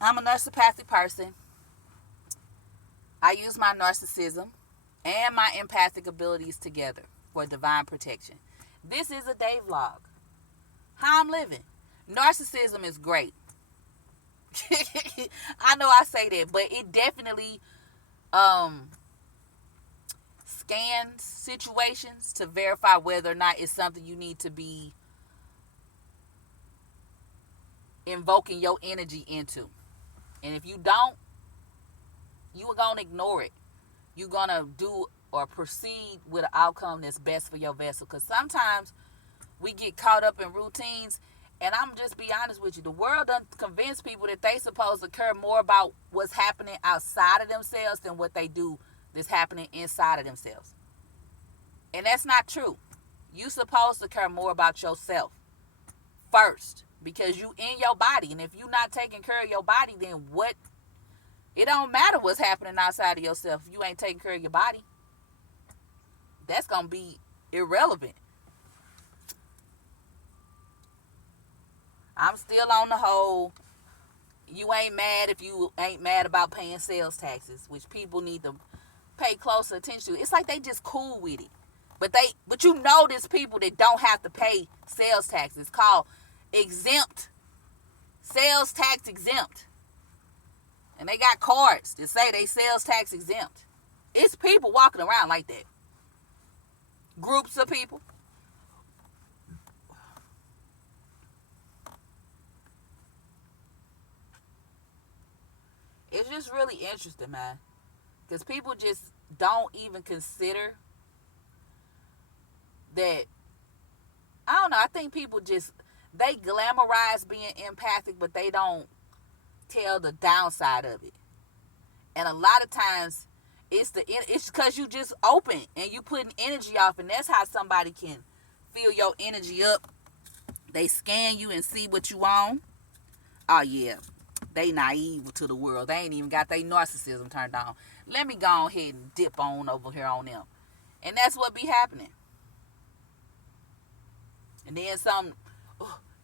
I'm a narcissistic person. I use my narcissism and my empathic abilities together for divine protection. This is a day vlog. How I'm living. Narcissism is great. I know I say that, but it definitely scans situations to verify whether or not it's something you need to be invoking your energy into. And if you don't, you are going to ignore it. You're going to do or proceed with an outcome that's best for your vessel. Because sometimes we get caught up in routines. And I'm just be honest with you. The world done convince people that they supposed to care more about what's happening outside of themselves than what they do that's happening inside of themselves. And that's not true. You supposed to care more about yourself first. Because you in your body. And if you're not taking care of your body, then what? It don't matter what's happening outside of yourself. If you ain't taking care of your body, that's going to be irrelevant. I'm still on the whole, you ain't mad if you ain't mad about paying sales taxes, which people need to pay closer attention to. It's like they just cool with it. But you know there's people that don't have to pay sales taxes. It's called exempt. Sales tax exempt. And they got cards that say they sales tax exempt. It's people walking around like that. Groups of people. It's just really interesting, man. Because people just don't even consider that. I don't know. I think people just, they glamorize being empathic, but they don't tell the downside of it. And a lot of times it's because you just open and you putting energy off, and that's how somebody can fill your energy up. They scan you and see what you on. Oh yeah, they naive to the world. They ain't even got their narcissism turned on. Let me go ahead and dip on over here on them. And that's what be happening. And then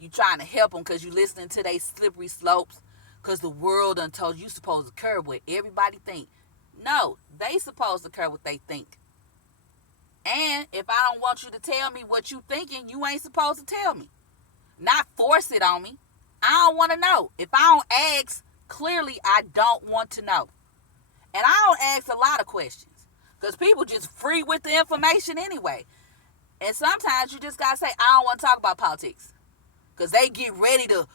you trying to help them because you listening to they slippery slopes because the world done told you supposed to care what everybody think. No, they supposed to care what they think. And if I don't want you to tell me what you thinking, you ain't supposed to tell me. Not force it on me. I don't want to know. If I don't ask, clearly I don't want to know. And I don't ask a lot of questions because people just free with the information anyway. And sometimes you just got to say, I don't want to talk about politics. Because they get ready to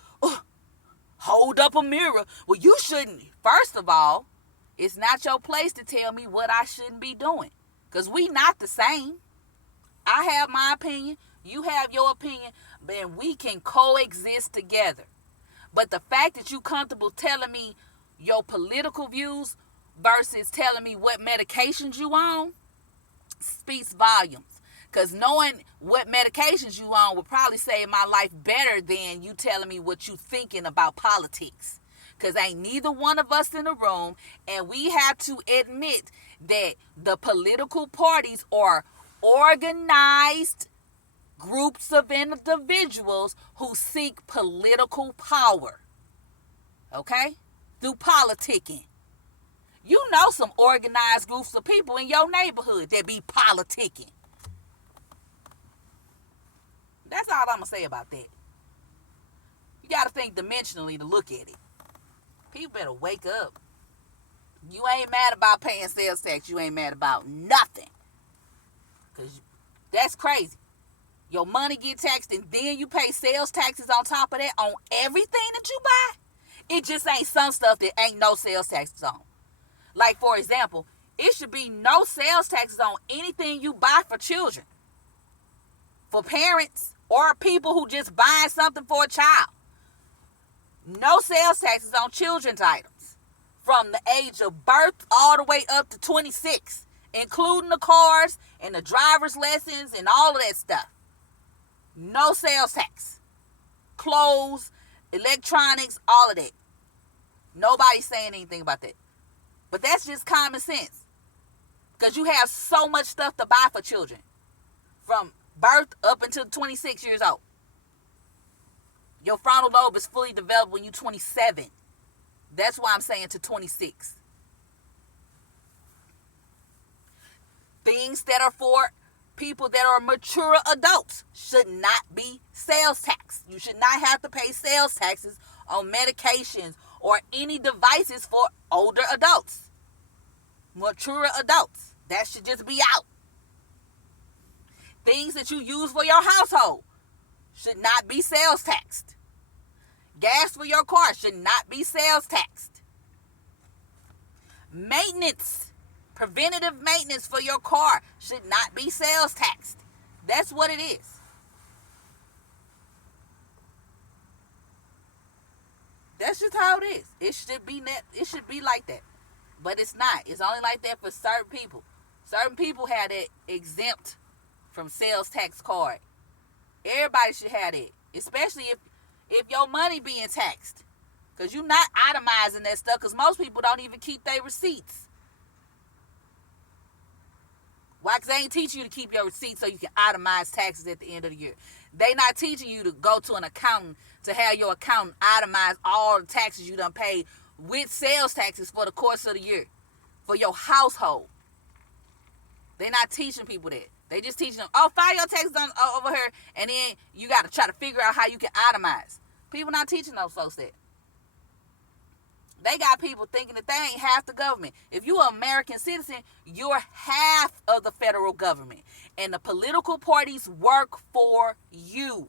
hold up a mirror. Well, you shouldn't. First of all, it's not your place to tell me what I shouldn't be doing. Because we not the same. I have my opinion. You have your opinion. And we can coexist together. But the fact that you comfortable telling me your political views versus telling me what medications you on speaks volumes. Because knowing what medications you on would probably save my life better than you telling me what you thinking about politics. Because ain't neither one of us in the room. And we have to admit that the political parties are organized groups of individuals who seek political power. Okay? Through politicking. You know some organized groups of people in your neighborhood that be politicking. That's all I'm going to say about that. You got to think dimensionally to look at it. People better wake up. You ain't mad about paying sales tax. You ain't mad about nothing. Because that's crazy. Your money get taxed and then you pay sales taxes on top of that on everything that you buy. It just ain't some stuff that ain't no sales taxes on. Like, for example, it should be no sales taxes on anything you buy for children. For parents or people who just buying something for a child. No sales taxes on children's items. From the age of birth all the way up to 26. Including the cars and the driver's lessons and all of that stuff. No sales tax. Clothes, electronics, all of that. Nobody's saying anything about that. But that's just common sense. Because you have so much stuff to buy for children. From birth up until 26 years old. Your frontal lobe is fully developed when you're 27. That's why I'm saying to 26. Things that are for people that are mature adults should not be sales tax. You should not have to pay sales taxes on medications or any devices for older adults. Mature adults. That should just be out. Things that you use for your household should not be sales taxed. Gas for your car should not be sales taxed. Maintenance, preventative maintenance for your car should not be sales taxed. That's what it is. That's just how it is. It should be like that. But it's not. It's only like that for certain people. Certain people have that exempt from sales tax card. Everybody should have it, especially if your money being taxed, because you're not itemizing that stuff, because most people don't even keep their receipts. Why? Because they ain't teaching you to keep your receipts so you can itemize taxes at the end of the year. They not teaching you to go to an accountant to have your accountant itemize all the taxes you done paid with sales taxes for the course of the year for your household. They not teaching people that. They just teaching them, file your taxes over here, and then you got to try to figure out how you can itemize. People not teaching those folks that. They got people thinking that they ain't half the government. If you're an American citizen, you're half of the federal government. And the political parties work for you.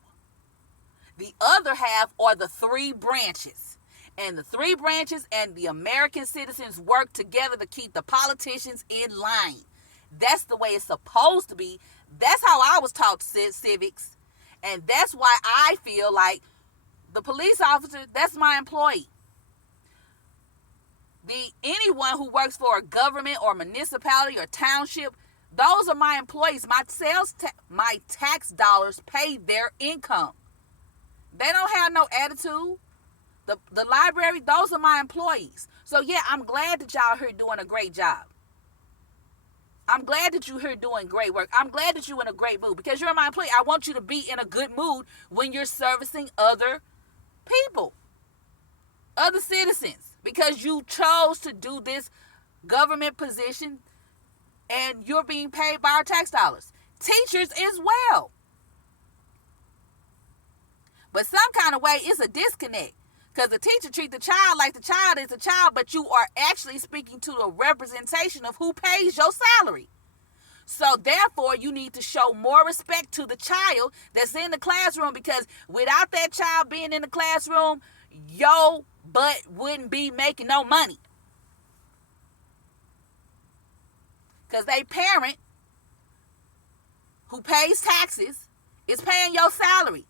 The other half are the three branches. And the three branches and the American citizens work together to keep the politicians in line. That's the way it's supposed to be. That's how I was taught civics. And that's why I feel like the police officer, that's my employee. Anyone who works for a government or municipality or township, those are my employees. My tax dollars pay their income. They don't have no attitude. The library, those are my employees. So yeah, I'm glad that y'all here doing a great job. I'm glad that you're here doing great work. I'm glad that you're in a great mood because you're my employee. I want you to be in a good mood when you're servicing other people, other citizens, because you chose to do this government position and you're being paid by our tax dollars. Teachers as well. But some kind of way, it's a disconnect. Because the teacher treats the child like the child is a child, but you are actually speaking to the representation of who pays your salary. So therefore, you need to show more respect to the child that's in the classroom, because without that child being in the classroom, your butt wouldn't be making no money. Because they parent who pays taxes is paying your salary.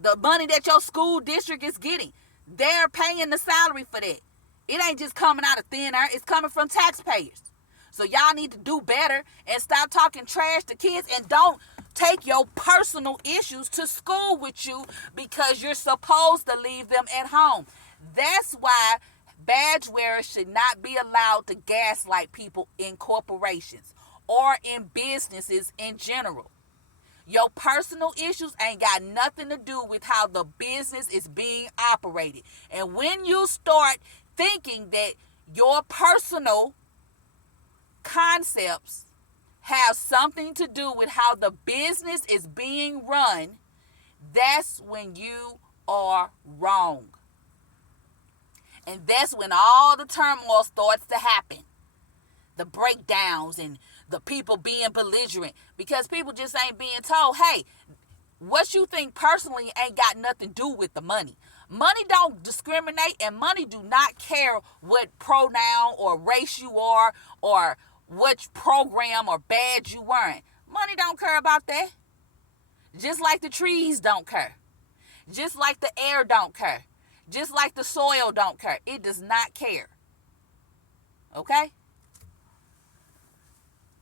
The money that your school district is getting, they're paying the salary for that. It ain't just coming out of thin air. It's coming from taxpayers. So y'all need to do better and stop talking trash to kids, and don't take your personal issues to school with you because you're supposed to leave them at home. That's why badge wearers should not be allowed to gaslight people in corporations or in businesses in general. Your personal issues ain't got nothing to do with how the business is being operated. And when you start thinking that your personal concepts have something to do with how the business is being run, that's when you are wrong. And that's when all the turmoil starts to happen. The breakdowns and the people being belligerent, because people just ain't being told, hey, what you think personally ain't got nothing to do with the money. Money don't discriminate, and money do not care what pronoun or race you are or which program or badge you wearing. Money don't care about that. Just like the trees don't care. Just like the air don't care. Just like the soil don't care. It does not care. Okay?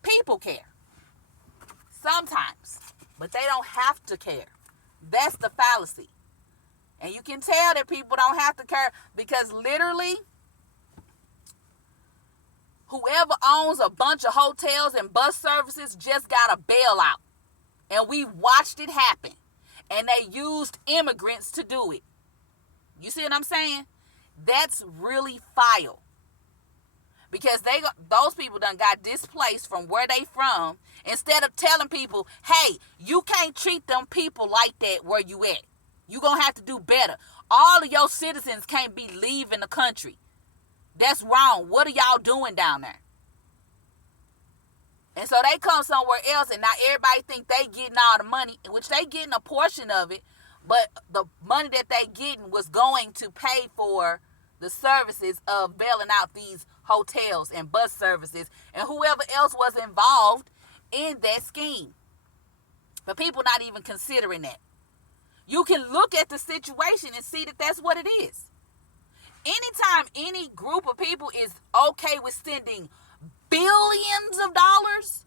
People care. Sometimes. But they don't have to care. That's the fallacy. And you can tell that people don't have to care because literally, whoever owns a bunch of hotels and bus services just got a bailout. And we watched it happen. And they used immigrants to do it. You see what I'm saying? That's really foul. Because those people done got displaced from where they from. Instead of telling people, hey, you can't treat them people like that where you at. You gonna have to do better. All of your citizens can't be leaving the country. That's wrong. What are y'all doing down there? And so they come somewhere else, and now everybody think they getting all the money, which they getting a portion of it, but the money that they getting was going to pay for the services of bailing out these hotels and bus services and whoever else was involved in that scheme. But people not even considering that. You can look at the situation and see that that's what it is. Anytime any group of people is okay with sending billions of dollars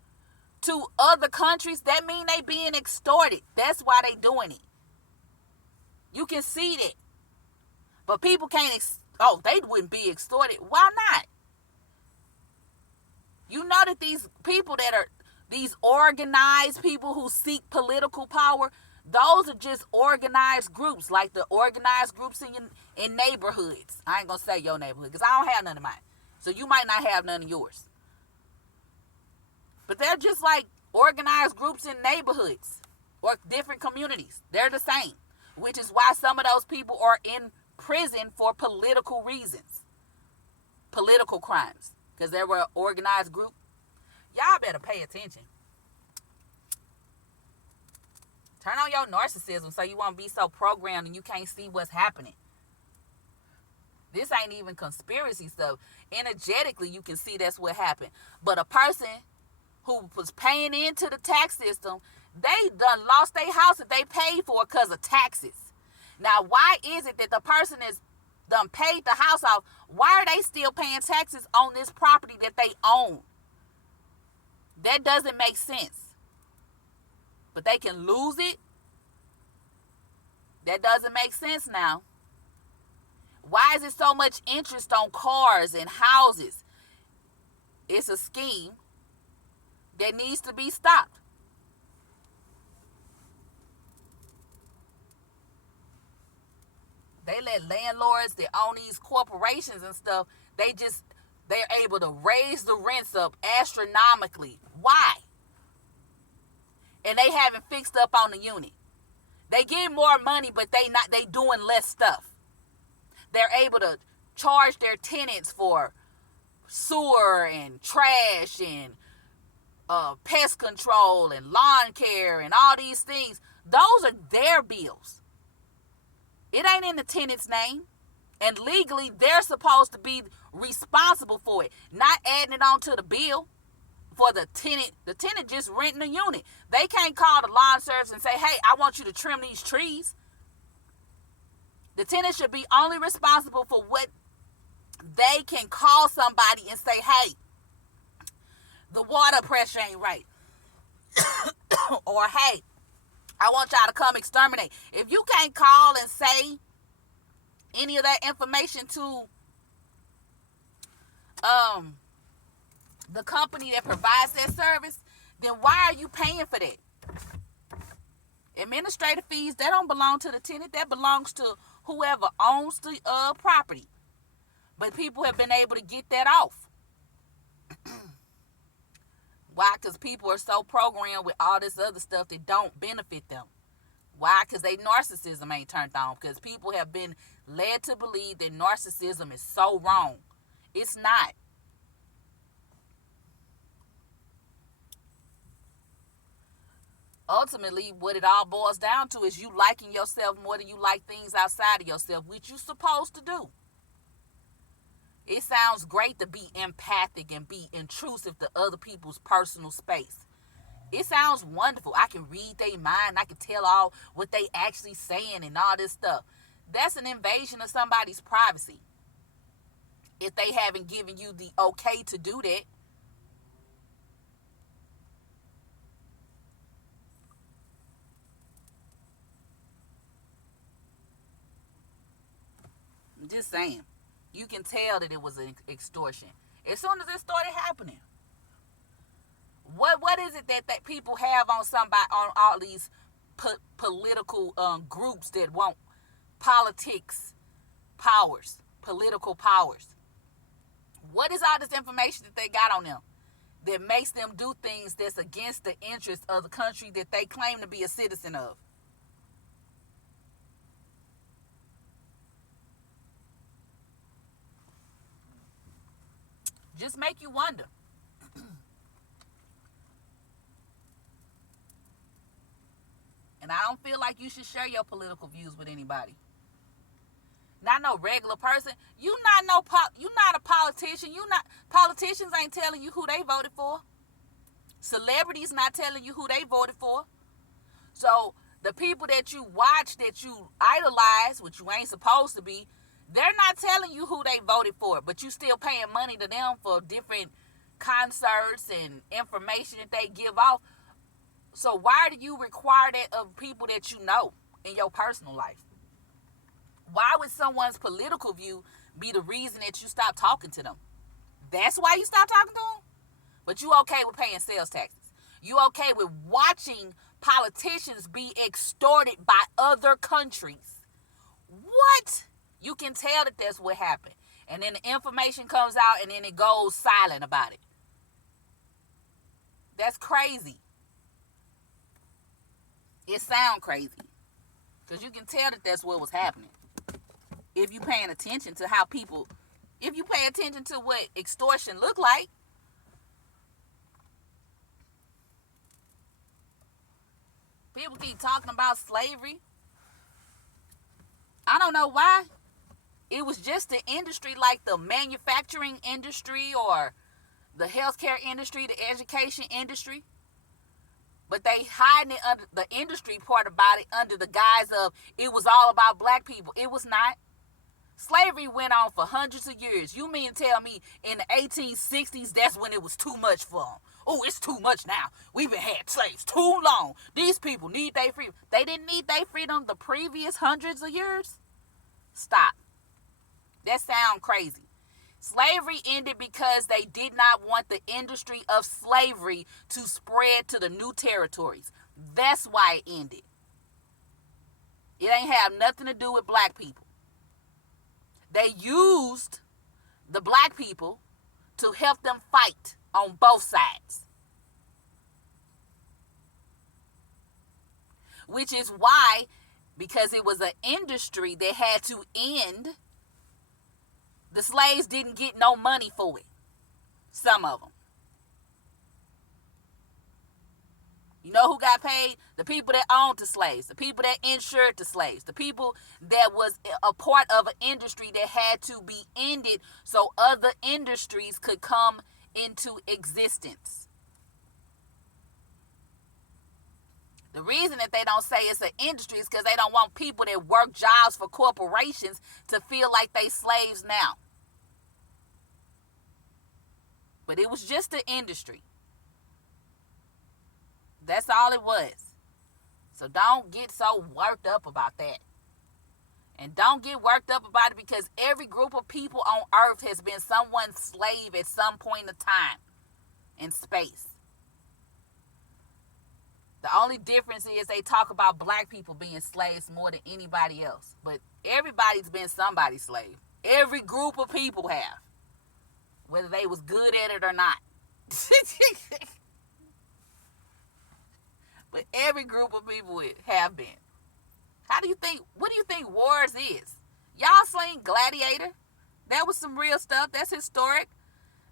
to other countries, that mean they being extorted. That's why they doing it. You can see that. But people can't, they wouldn't be extorted. Why not? You know that these people that are, these organized people who seek political power, those are just organized groups, like the organized groups in neighborhoods. I ain't going to say your neighborhood because I don't have none of mine. So you might not have none of yours. But they're just like organized groups in neighborhoods or different communities. They're the same, which is why some of those people are in prison for political reasons, political crimes, because they were an organized group. Y'all better pay attention. Turn on your narcissism so you won't be so programmed and you can't see what's happening. This ain't even conspiracy stuff. Energetically, you can see that's what happened. But a person who was paying into the tax system, they done lost their house that they paid for because of taxes. Now, why is it that the person is done paid the house off? Why are they still paying taxes on this property that they own? That doesn't make sense. But they can lose it. That doesn't make sense now. Why is it so much interest on cars and houses? It's a scheme that needs to be stopped. They let landlords that own these corporations and stuff, they're able to raise the rents up astronomically. Why? And they haven't fixed up on the unit. They get more money, but they doing less stuff. They're able to charge their tenants for sewer and trash and pest control and lawn care and all these things. Those are their bills. It ain't in the tenant's name. And legally, they're supposed to be responsible for it, not adding it on to the bill for the tenant. The tenant just renting a unit. They can't call the lawn service and say, hey, I want you to trim these trees. The tenant should be only responsible for what they can call somebody and say, hey, the water pressure ain't right. Or, hey, I want y'all to come exterminate. If you can't call and say any of that information to the company that provides that service, then why are you paying for that? Administrative fees, that don't belong to the tenant. That belongs to whoever owns the property. But people have been able to get that off. Why? Because people are so programmed with all this other stuff that don't benefit them. Why? Because their narcissism ain't turned on. Because people have been led to believe that narcissism is so wrong. It's not. Ultimately, what it all boils down to is you liking yourself more than you like things outside of yourself, which you're supposed to do. It sounds great to be empathic and be intrusive to other people's personal space. It sounds wonderful. I can read their mind. I can tell all what they actually saying and all this stuff. That's an invasion of somebody's privacy. If they haven't given you the okay to do that. I'm just saying. You can tell that it was an extortion as soon as it started happening. What is it that people have on somebody, on all these political groups that want politics powers? political powers. What is all this information that they got on them that makes them do things that's against the interests of the country that they claim to be a citizen of? Just make you wonder. And I don't feel like you should share your political views with anybody. Not no regular person. You not a politician. Politicians ain't telling you who they voted for. Celebrities not telling you who they voted for. So the people that you watch, that you idolize, which you ain't supposed to be, they're not telling you who they voted for, but you still paying money to them for different concerts and information that they give off. So why do you require that of people that you know in your personal life? Why would someone's political view be the reason that you stop talking to them? That's why you stop talking to them? But you okay with paying sales taxes? You okay with watching politicians be extorted by other countries? What? You can tell that that's what happened. And then the information comes out and then it goes silent about it. That's crazy. It sounds crazy. Because you can tell that that's what was happening. If you paying attention to how people, if you pay attention to what extortion look like. People keep talking about slavery. I don't know why. It was just an industry like the manufacturing industry or the healthcare industry, the education industry. But they hiding it under the industry part about it under the guise of it was all about black people. It was not. Slavery went on for hundreds of years. You mean to tell me in the 1860s, that's when it was too much for them? Oh, it's too much now. We've been had slaves too long. These people need their freedom. They didn't need their freedom the previous hundreds of years? Stop. That sounds crazy. Slavery ended because they did not want the industry of slavery to spread to the new territories. That's why it ended. It ain't have nothing to do with black people. They used the black people to help them fight on both sides. Which is why, because it was an industry that had to end, the slaves didn't get no money for it. Some of them. You know who got paid? The people that owned the slaves, the people that insured the slaves, the people that was a part of an industry that had to be ended so other industries could come into existence. The reason that they don't say it's an industry is because they don't want people that work jobs for corporations to feel like they slaves now. But it was just an industry. That's all it was. So don't get so worked up about that. And don't get worked up about it because every group of people on earth has been someone's slave at some point in time in space. The only difference is they talk about black people being slaves more than anybody else. But everybody's been somebody's slave. Every group of people have. Whether they was good at it or not. But every group of people have been. What do you think wars is? Y'all seen Gladiator? That was some real stuff. That's historic.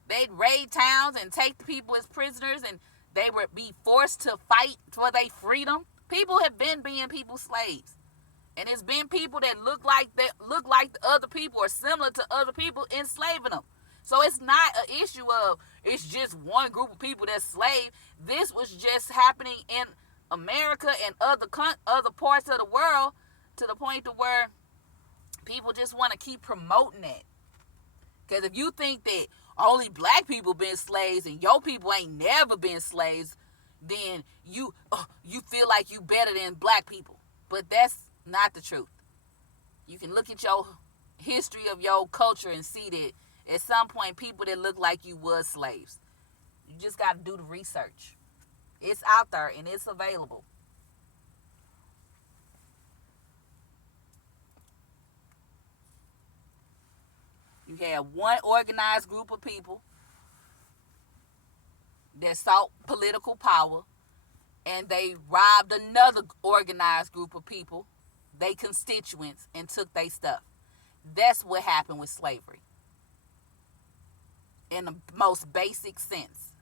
They'd raid towns and take the people as prisoners and they would be forced to fight for their freedom. People have been being people's slaves. And it's been people that look like the other people or similar to other people enslaving them. So it's not an issue of it's just one group of people that's slave. This was just happening in America and other parts of the world to the point to where people just want to keep promoting it. Because if you think that only black people been slaves and your people ain't never been slaves, then you feel like you better than black people. But that's not the truth. You can look at your history of your culture and see that at some point people that look like you was slaves. You just got to do the research. It's out there and it's available. had one organized group of people that sought political power, and they robbed another organized group of people, they constituents, and took their stuff. That's what happened with slavery in the most basic sense.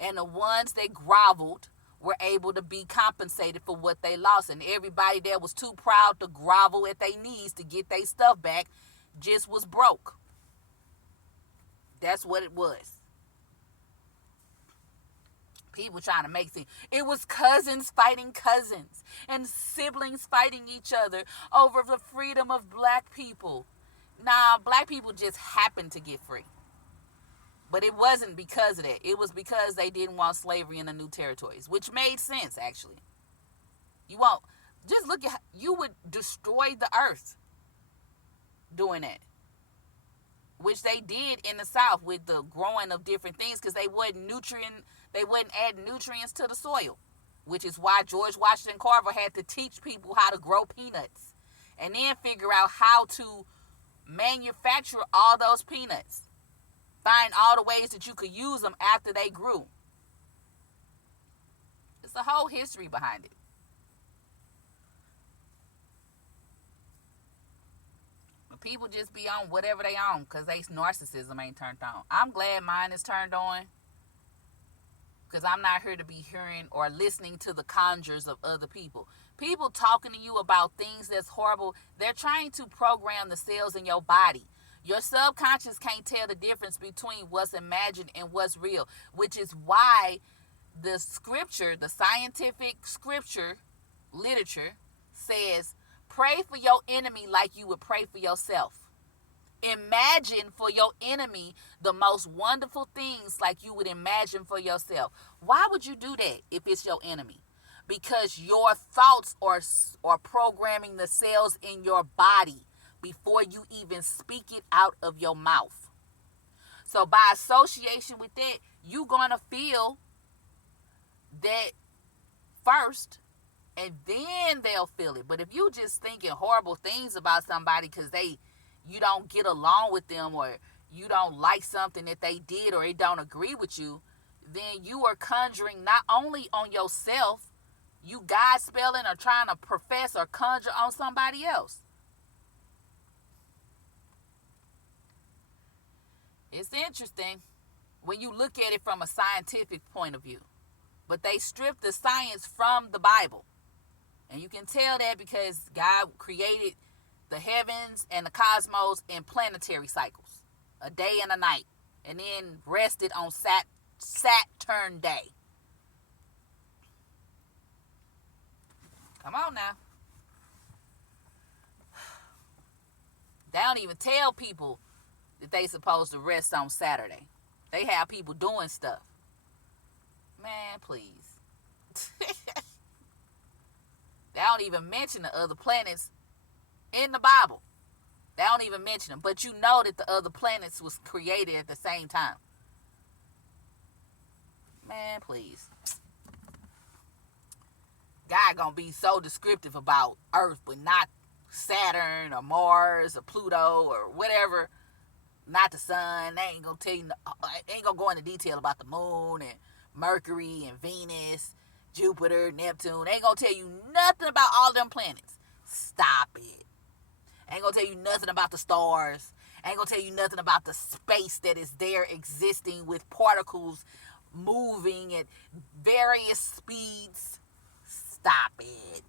And the ones that groveled were able to be compensated for what they lost. And everybody that was too proud to grovel at their knees to get their stuff back just was broke. That's what it was. People trying to make things. It was cousins fighting cousins and siblings fighting each other over the freedom of black people. Nah, black people just happened to get free. But it wasn't because of that. It was because they didn't want slavery in the new territories, which made sense, actually. You won't. Just look at, you would destroy the earth doing that, which they did in the South with the growing of different things, because they wouldn't add nutrients to the soil, which is why George Washington Carver had to teach people how to grow peanuts and then figure out how to manufacture all those peanuts. Find all the ways that you could use them after they grew. It's a whole history behind it. But people just be on whatever they on because they narcissism ain't turned on. I'm glad mine is turned on, because I'm not here to be hearing or listening to the conjures of other people. People talking to you about things that's horrible, they're trying to program the cells in your body. Your subconscious can't tell the difference between what's imagined and what's real, which is why the scripture, the scientific scripture literature says, pray for your enemy like you would pray for yourself. Imagine for your enemy the most wonderful things like you would imagine for yourself. Why would you do that if it's your enemy? Because your thoughts are programming the cells in your body before you even speak it out of your mouth. So by association with that, you're going to feel that first, and then they'll feel it. But if you just thinking horrible things about somebody because you don't get along with them, or you don't like something that they did, or it don't agree with you, then you are conjuring not only on yourself, you God spelling or trying to profess or conjure on somebody else. It's interesting when you look at it from a scientific point of view. But they stripped the science from the Bible. And you can tell that because God created the heavens and the cosmos in planetary cycles, a day and a night, and then rested on Saturn Day. Come on now. They don't even tell people that they supposed to rest on Saturday. They have people doing stuff. Man, please. They don't even mention the other planets in the Bible. They don't even mention them. But you know that the other planets was created at the same time. Man, please. God gonna be so descriptive about Earth, but not Saturn or Mars or Pluto or whatever. Not the sun. They ain't gonna tell you. Ain't gonna go into detail about the moon and Mercury and Venus, Jupiter, Neptune. They ain't gonna tell you nothing about all them planets. Stop it. Ain't gonna tell you nothing about the stars. Ain't gonna tell you nothing about the space that is there existing with particles moving at various speeds. Stop it.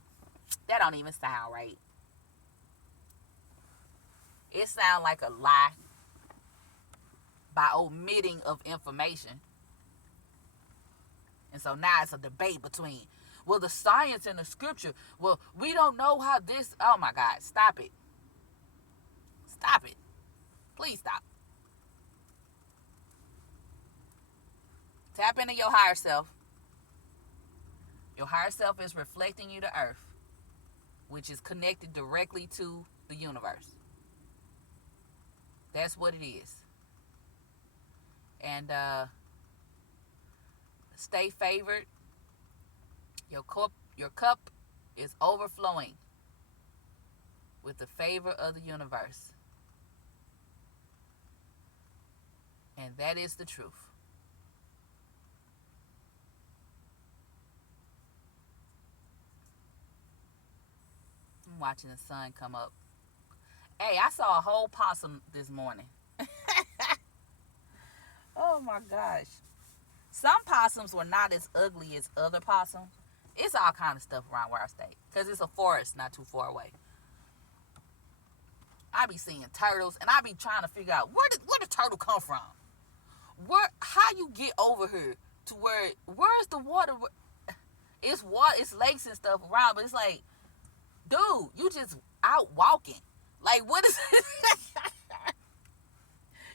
That don't even sound right. It sounds like a lie by omitting of information. And so now it's a debate between, well, the science and the scripture, well, we don't know how this, oh my God, stop it. Stop it. Please stop. Tap into your higher self. Your higher self is reflecting you to earth, which is connected directly to the universe. That's what it is. And stay favored. Your cup is overflowing with the favor of the universe. And that is the truth. I'm watching the sun come up. Hey, I saw a whole possum this morning. Oh my gosh. Some possums were not as ugly as other possums. It's all kind of stuff around where I stay. Because it's a forest not too far away. I be seeing turtles, and I be trying to figure out where the turtle come from. How you get over here to where's the water? It's water, it's lakes and stuff around, but it's like, dude, you just out walking. Like, what is this?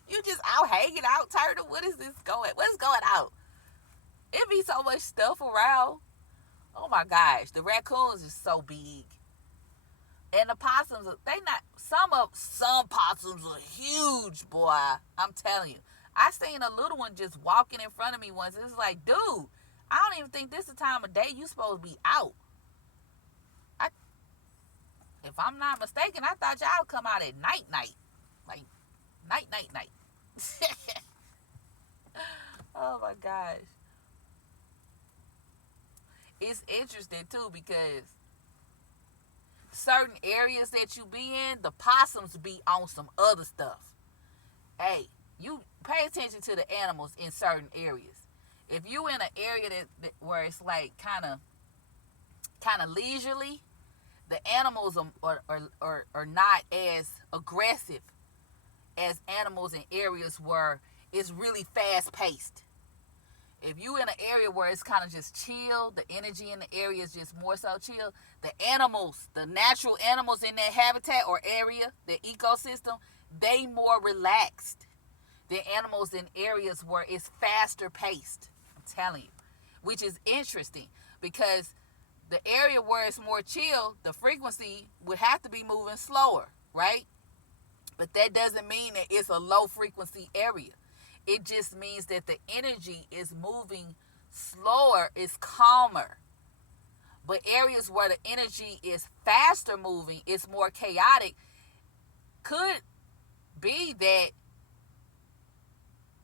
You just out hanging out, turtle? What is this going? What's going out? It be so much stuff around. Oh my gosh, the raccoons is so big. And the possums, they not, some possums are huge, boy. I'm telling you. I seen a little one just walking in front of me once. It's like, dude, I don't even think this is the time of day you supposed to be out. If I'm not mistaken, I thought y'all would come out at night. Like, night. Oh my gosh. It's interesting too because certain areas that you be in, the possums be on some other stuff. Hey, you pay attention to the animals in certain areas. If you in an area that where it's like kind of leisurely, the animals are not as aggressive as animals in areas where it's really fast paced. If you in an area where it's kind of just chill, the energy in the area is just more so chill, the animals, the natural animals in that habitat or area, the ecosystem, they more relaxed than animals in areas where it's faster paced. I'm telling you. Which is interesting because the area where it's more chill, the frequency would have to be moving slower, right? But that doesn't mean that it's a low frequency area. It just means that the energy is moving slower, is calmer. But areas where the energy is faster moving, it's more chaotic, could be that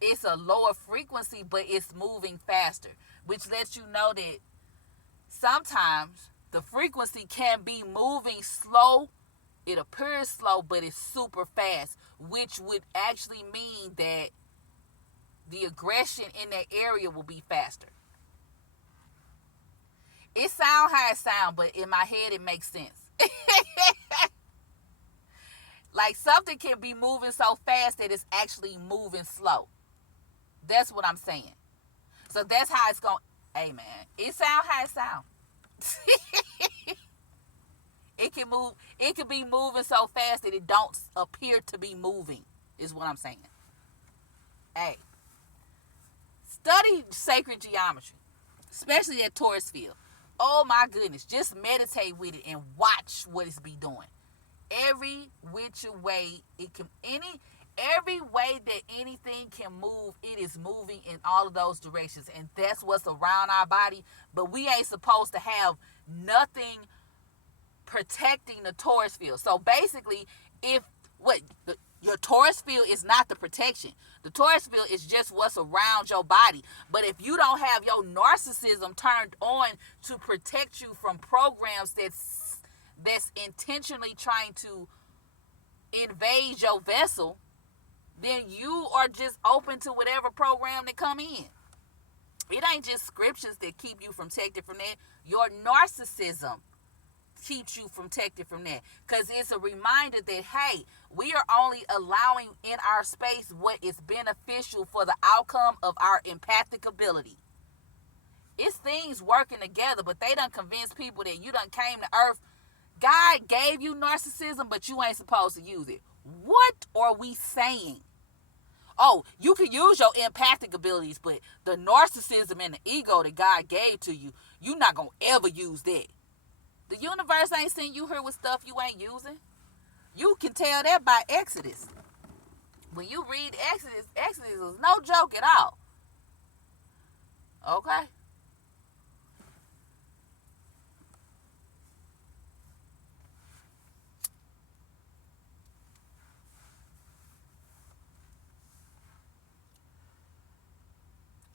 it's a lower frequency, but it's moving faster, which lets you know that sometimes the frequency can be moving slow. It appears slow, but it's super fast, which would actually mean that the aggression in that area will be faster. It sounds how it sounds, but in my head it makes sense. Like something can be moving so fast that it's actually moving slow. That's what I'm saying. So that's how it's going. Hey man, it sounds how it sounds. It can move. It can be moving so fast that it don't appear to be moving. Is what I'm saying. Hey, study sacred geometry, especially that torus field. Oh my goodness, just meditate with it and watch what it's be doing. Every which way it can, every way that anything can move, it is moving in all of those directions, and that's what's around our body. But we ain't supposed to have nothing protecting the torus field. So basically, if your torus field is not the protection. The torus field is just what's around your body. But if you don't have your narcissism turned on to protect you from programs that's intentionally trying to invade your vessel, then you are just open to whatever program that come in. It ain't just scriptures that keep you protected from that. Your narcissism keeps you protected from that, because it's a reminder that, hey, we are only allowing in our space what is beneficial for the outcome of our empathic ability. It's things working together, but they done convince people that you done came to earth. God gave you narcissism, but you ain't supposed to use it. What are we saying? Oh, you can use your empathic abilities, but the narcissism and the ego that God gave to you, you're not going to ever use that. The universe ain't sending you here with stuff you ain't using. You can tell that by Exodus. When you read Exodus is no joke at all. Okay?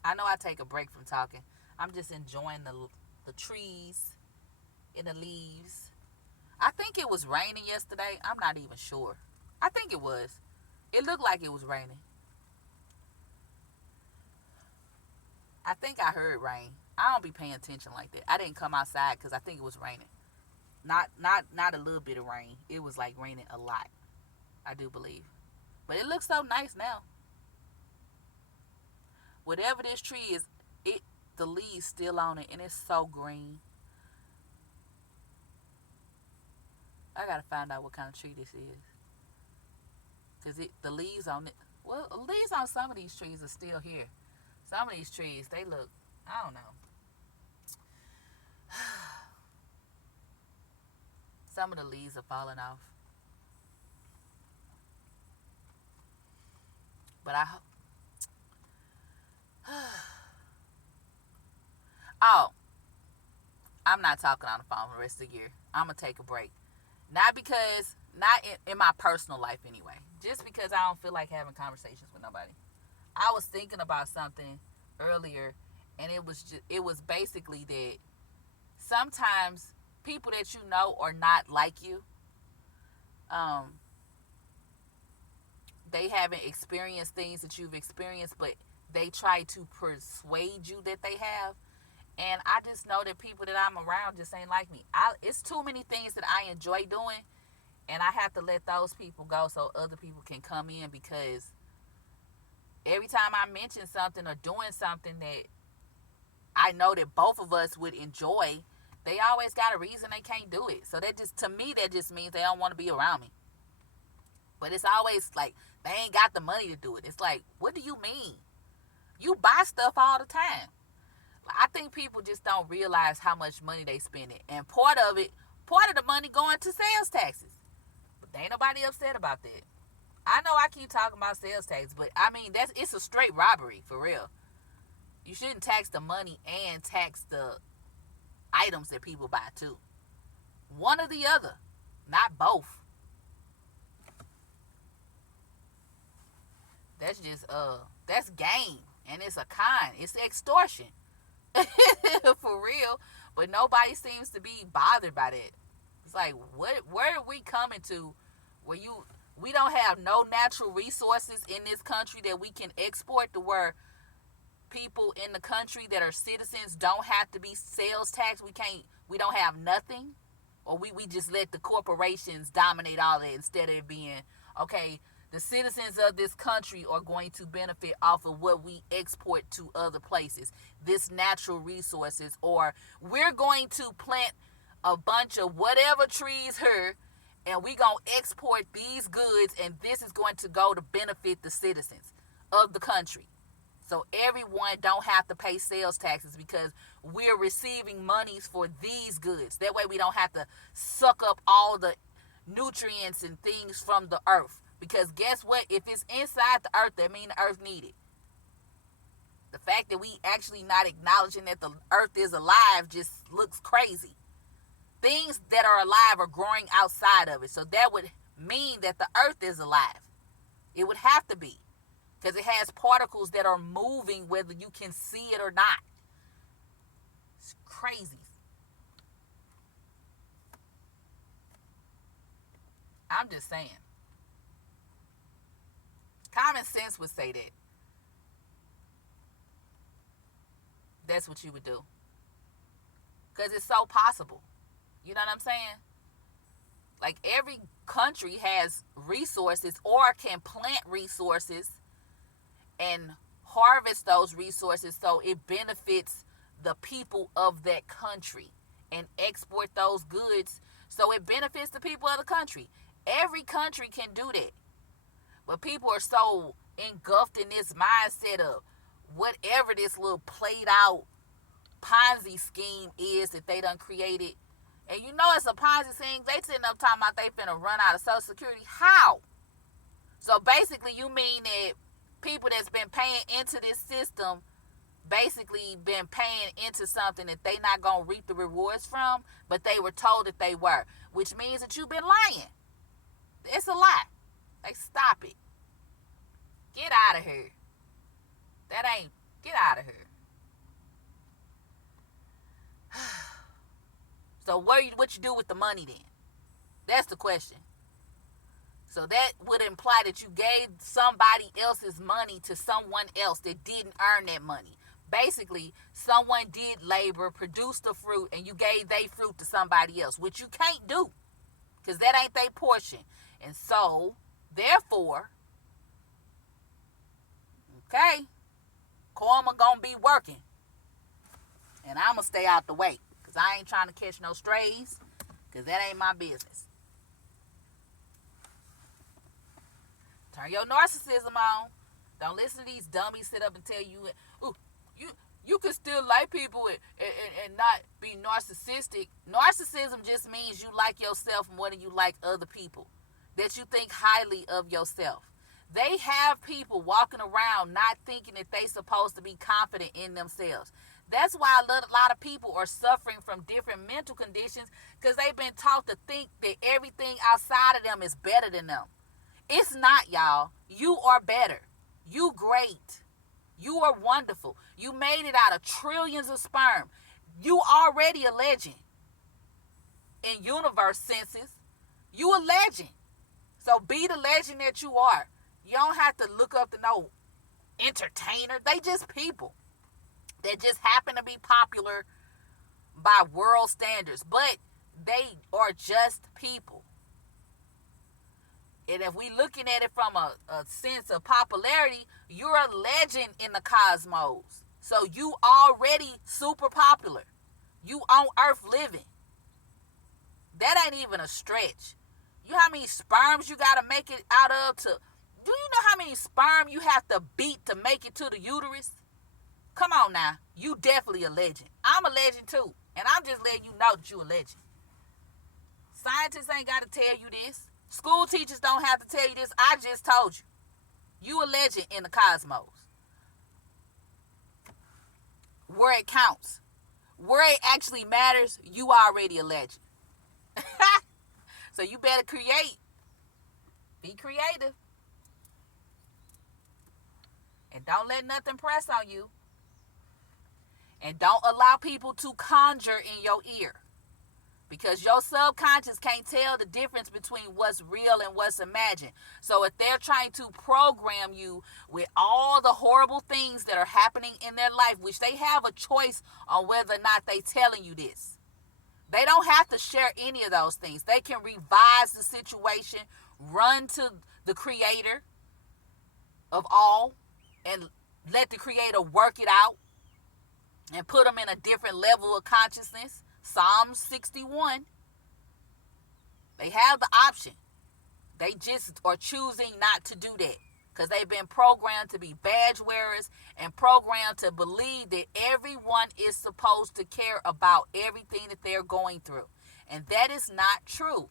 I know I take a break from talking. I'm just enjoying the trees and the leaves. I think it was raining yesterday. I'm not even sure. I think it was. It looked like it was raining. I think I heard rain. I don't be paying attention like that. I didn't come outside because I think it was raining. Not a little bit of rain. It was like raining a lot. I do believe. But it looks so nice now. Whatever this tree is, the leaves still on it and it's so green. I gotta find out what kind of tree this is. Cause the leaves on it, well, the leaves on some of these trees are still here. Some of these trees, they look, I don't know. Some of the leaves are falling off. But oh, I'm not talking on the phone for the rest of the year. I'm going to take a break. Not because, not in my personal life anyway. Just because I don't feel like having conversations with nobody. I was thinking about something earlier, and it was basically that sometimes people that you know are not like you. They haven't experienced things that you've experienced, but they try to persuade you that they have. And I just know that people that I'm around just ain't like me. It's too many things that I enjoy doing, and I have to let those people go so other people can come in, because every time I mention something or doing something that I know that both of us would enjoy, they always got a reason they can't do it. So that just, to me, that just means they don't want to be around me. But it's always like they ain't got the money to do it. It's like, what do you mean? You buy stuff all the time. I think people just don't realize how much money they spend it. And part of the money going to sales taxes. But ain't nobody upset about that. I know I keep talking about sales tax, but I mean, it's a straight robbery, for real. You shouldn't tax the money and tax the items that people buy too. One or the other, not both. That's just that's game, and it's a con. It's extortion. For real. But nobody seems to be bothered by that. It's like, where are we coming to where we don't have no natural resources in this country that we can export, to where people in the country that are citizens don't have to be sales tax. We don't have nothing. Or we just let the corporations dominate all that, instead of it being, okay, the citizens of this country are going to benefit off of what we export to other places, this natural resources, or we're going to plant a bunch of whatever trees here, and we going to export these goods, and this is going to go to benefit the citizens of the country. So everyone don't have to pay sales taxes because we're receiving monies for these goods. That way we don't have to suck up all the nutrients and things from the earth. Because guess what? If it's inside the earth, that means the earth needs it. The fact that we actually not acknowledging that the earth is alive just looks crazy. Things that are alive are growing outside of it. So that would mean that the earth is alive. It would have to be. Because it has particles that are moving whether you can see it or not. It's crazy. I'm just saying. Common sense would say that. That's what you would do. Because it's so possible. You know what I'm saying? Like, every country has resources or can plant resources and harvest those resources so it benefits the people of that country, and export those goods so it benefits the people of the country. Every country can do that. But people are so engulfed in this mindset of whatever this little played out Ponzi scheme is that they done created. And you know it's a Ponzi scheme. They sitting up talking about they finna run out of Social Security. How? So basically you mean that people that's been paying into this system basically been paying into something that they not going to reap the rewards from, but they were told that they were, which means that you've been lying. It's a lie. Like, stop it. Get out of here. Get out of here. So what you do with the money then? That's the question. So that would imply that you gave somebody else's money to someone else that didn't earn that money. Basically, someone did labor, produced the fruit, and you gave their fruit to somebody else, which you can't do because that ain't their portion. And so, therefore, okay, karma gonna be working. And I'm gonna stay out the way because I ain't trying to catch no strays because that ain't my business. Turn your narcissism on. Don't listen to these dummies sit up and tell you, ooh, you can still like people and not be narcissistic. Narcissism just means you like yourself more than you like other people. That you think highly of yourself. They have people walking around not thinking that they supposed to be confident in themselves. That's why a lot of people are suffering from different mental conditions because they've been taught to think that everything outside of them is better than them. It's not, y'all. You are better. You great. You are wonderful. You made it out of trillions of sperm. You already a legend. In universe senses, you a legend. So be the legend that you are. You don't have to look up to no entertainer. They just people that just happen to be popular by world standards. But they are just people. And if we looking at it from a sense of popularity, you're a legend in the cosmos. So you already super popular. You on Earth living. That ain't even a stretch. You know how many sperms you got to make it out of to... Do you know how many sperm you have to beat to make it to the uterus? Come on now. You definitely a legend. I'm a legend too. And I'm just letting you know that you a legend. Scientists ain't got to tell you this. School teachers don't have to tell you this. I just told you. You a legend in the cosmos. Where it counts. Where it actually matters, you already a legend. So you better create. Be creative. And don't let nothing press on you. And don't allow people to conjure in your ear. Because your subconscious can't tell the difference between what's real and what's imagined. So if they're trying to program you with all the horrible things that are happening in their life, which they have a choice on whether or not they telling you this. They don't have to share any of those things. They can revise the situation, run to the creator of all, and let the creator work it out and put them in a different level of consciousness. Psalm 61. They have the option. They just are choosing not to do that because they've been programmed to be badge wearers and programmed to believe that everyone is supposed to care about everything that they're going through. And that is not true.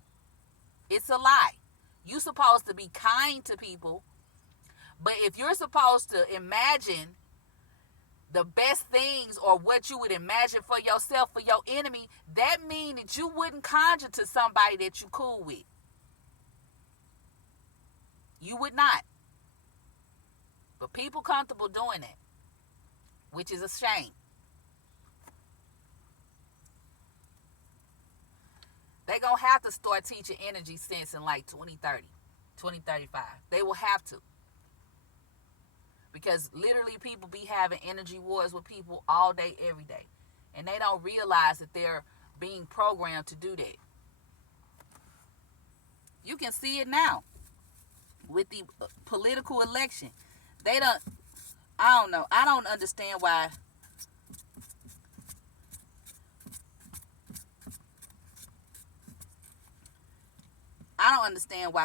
It's a lie. You're supposed to be kind to people, but if you're supposed to imagine the best things or what you would imagine for yourself, for your enemy, that means that you wouldn't conjure to somebody that you cool with. You would not. But people comfortable doing that, which is a shame. They're going to have to start teaching energy sense in like 2030, 2035. They will have to. Because literally people be having energy wars with people all day, every day. And they don't realize that they're being programmed to do that. You can see it now with the political election. I don't know. I don't understand why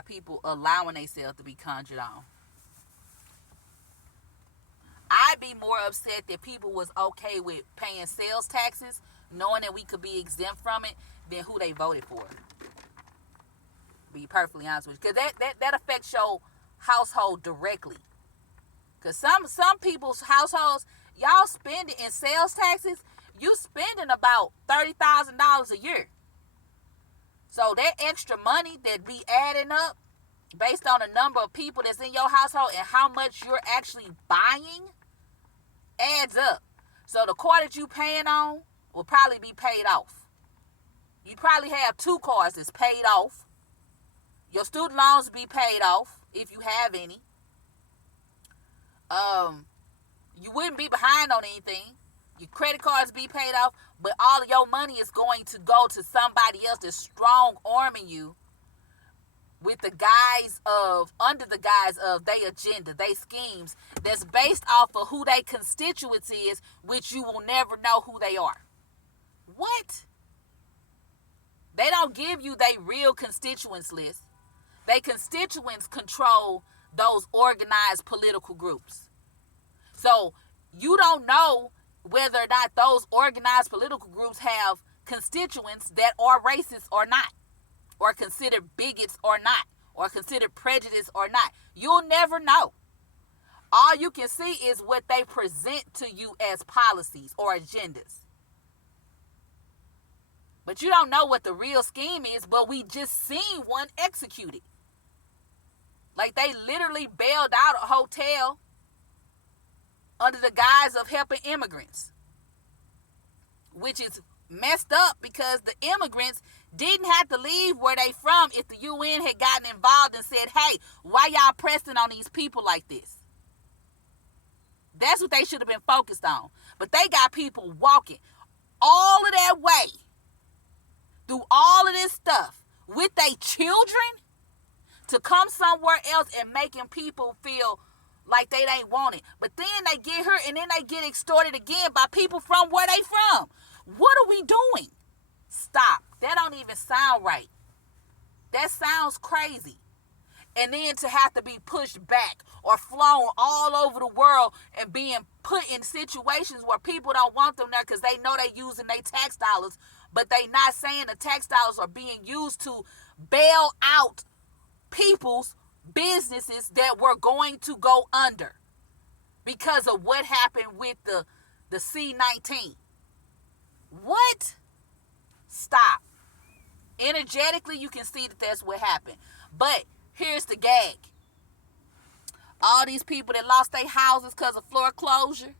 people allowing themselves to be conjured on. I'd be more upset that people was okay with paying sales taxes, knowing that we could be exempt from it, than who they voted for. Be perfectly honest with you. Because that affects your household directly. Because some people's households, y'all spending in sales taxes, you spending about $30,000 a year. So that extra money that be adding up based on the number of people that's in your household and how much you're actually buying adds up. So the car that you paying on will probably be paid off. You probably have 2 cars that's paid off. Your student loans be paid off if you have any. You wouldn't be behind on anything. Your credit cards be paid off, but all of your money is going to go to somebody else that's strong arming you with under the guise of their agenda, their schemes, that's based off of who their constituents is, which you will never know who they are. What? They don't give you their real constituents list. Their constituents control those organized political groups. So you don't know whether or not those organized political groups have constituents that are racist or not, or considered bigots or not, or considered prejudiced or not. You'll never know. All you can see is what they present to you as policies or agendas. But you don't know what the real scheme is, but we just seen one executed. Like they literally bailed out a hotel under the guise of helping immigrants, which is messed up because the immigrants didn't have to leave where they from if the UN had gotten involved and said, hey, why y'all pressing on these people like this? That's what they should have been focused on. But they got people walking all of that way through all of this stuff with their children to come somewhere else and making people feel like they ain't want it. But then they get hurt and then they get extorted again by people from where they from. What are we doing? Stop. That don't even sound right. That sounds crazy. And then to have to be pushed back or flown all over the world and being put in situations where people don't want them there because they know they using their tax dollars, but they not saying the tax dollars are being used to bail out people's businesses that were going to go under because of what happened with the C-19. What? Stop. Energetically, you can see that that's what happened. But here's the gag. All these people that lost their houses because of foreclosure,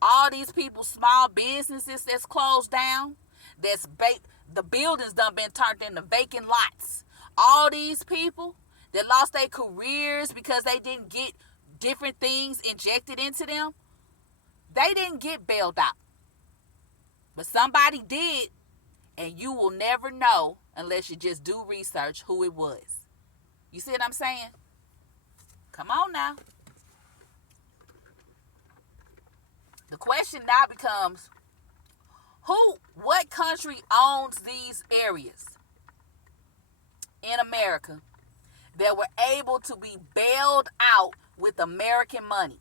all these people, small businesses that's closed down, the buildings done been turned into vacant lots. All these people that lost their careers because they didn't get different things injected into them, they didn't get bailed out. But somebody did, and you will never know unless you just do research who it was. You see what I'm saying? Come on now. The question now becomes, what country owns these areas in America that were able to be bailed out with American money?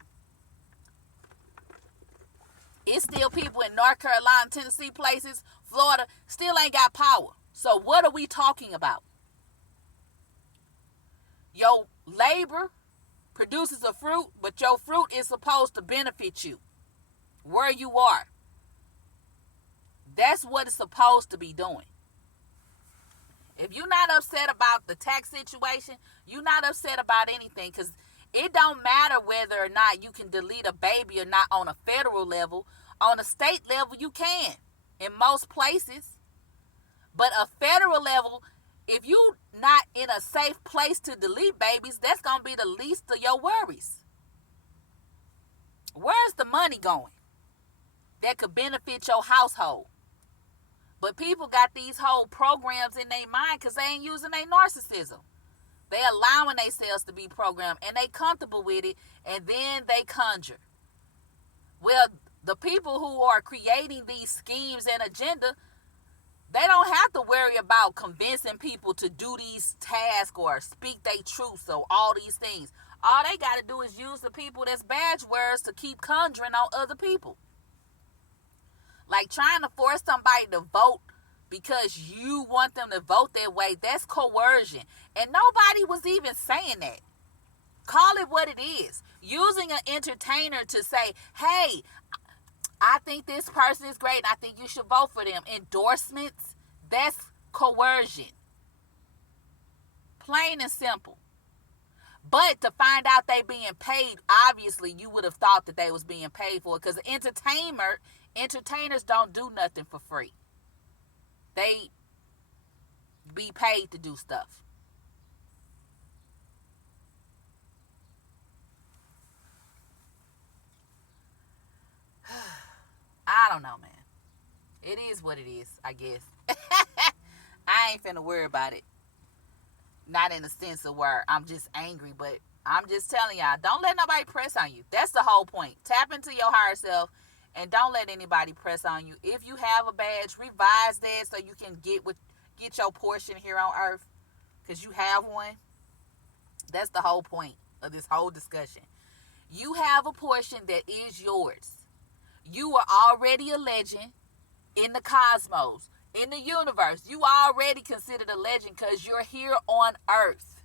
It's still people in North Carolina, Tennessee, places, Florida, still ain't got power. So what are we talking about? Your labor produces a fruit, but your fruit is supposed to benefit you where you are. That's what it's supposed to be doing. If you're not upset about the tax situation, you're not upset about anything, because it don't matter whether or not you can delete a baby or not on a federal level. On a state level, you can in most places. But a federal level, if you're not in a safe place to delete babies, that's going to be the least of your worries. Where's the money going that could benefit your household? But people got these whole programs in their mind because they ain't using their narcissism. They allowing themselves to be programmed, and they comfortable with it, and then they conjure. Well, the people who are creating these schemes and agenda, they don't have to worry about convincing people to do these tasks or speak their truth or all these things. All they got to do is use the people that's badge wearers to keep conjuring on other people. Like trying to force somebody to vote because you want them to vote that way, that's coercion. And nobody was even saying that. Call it what it is. Using an entertainer to say, hey, I think this person is great, I think you should vote for them. Endorsements, that's coercion. Plain and simple. But to find out they being paid, obviously you would have thought that they was being paid for it, because entertainers don't do nothing for free. They be paid to do stuff. I don't know, man. It is what it is, I guess. I ain't finna worry about it. Not in the sense of where I'm just angry, but I'm just telling y'all, don't let nobody press on you. That's the whole point. Tap into your higher self and don't let anybody press on you. If you have a badge, revise that so you can get your portion here on earth, because you have one. That's the whole point of this whole discussion. You have a portion that is yours. You are already a legend in the cosmos, in the universe. You already considered a legend because you're here on earth.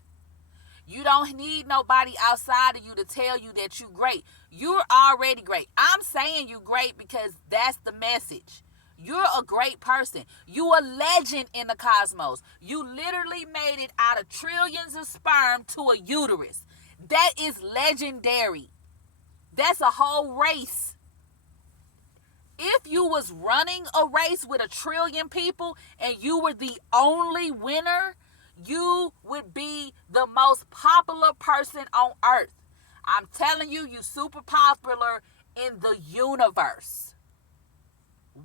You don't need nobody outside of you to tell you that you're great. You're already great. I'm saying you're great because that's the message. You're a great person. You're a legend in the cosmos. You literally made it out of trillions of sperm to a uterus. That is legendary. That's a whole race. If you was running a race with 1 trillion people and you were the only winner, you would be the most popular person on earth. I'm telling you, you super popular in the universe.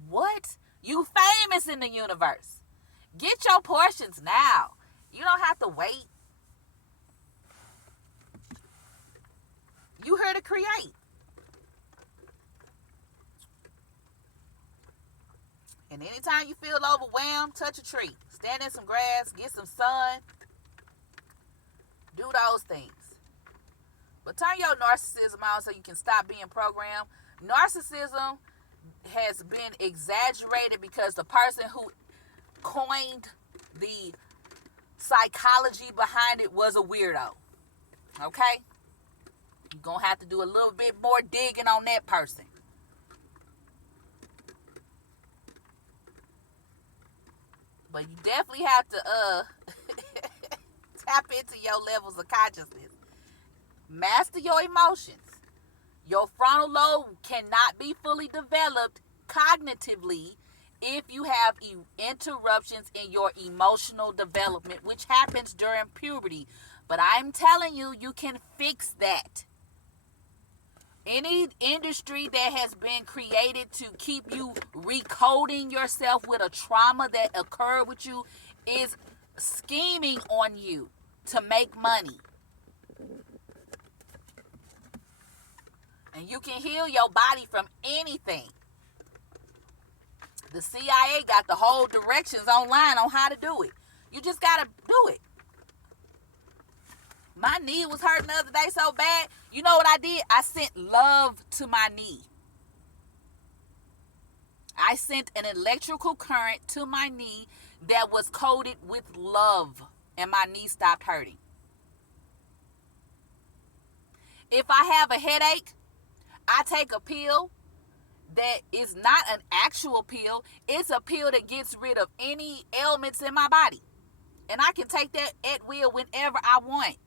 What? You famous in the universe. Get your portions now. You don't have to wait. You here to create. And anytime you feel overwhelmed, touch a tree. Stand in some grass, get some sun. Do those things. But turn your narcissism on so you can stop being programmed. Narcissism has been exaggerated because the person who coined the psychology behind it was a weirdo. Okay? You're going to have to do a little bit more digging on that person. But you definitely have to tap into your levels of consciousness. Master your emotions. Your frontal lobe cannot be fully developed cognitively if you have interruptions in your emotional development, which happens during puberty. But I'm telling you, you can fix that. Any industry that has been created to keep you recoding yourself with a trauma that occurred with you is scheming on you to make money. And you can heal your body from anything. The CIA got the whole directions online on how to do it. You just got to do it. My knee was hurting the other day so bad. You know what I did? I sent love to my knee. I sent an electrical current to my knee that was coated with love, and my knee stopped hurting. If I have a headache, I take a pill that is not an actual pill. It's a pill that gets rid of any ailments in my body. And I can take that at will whenever I want.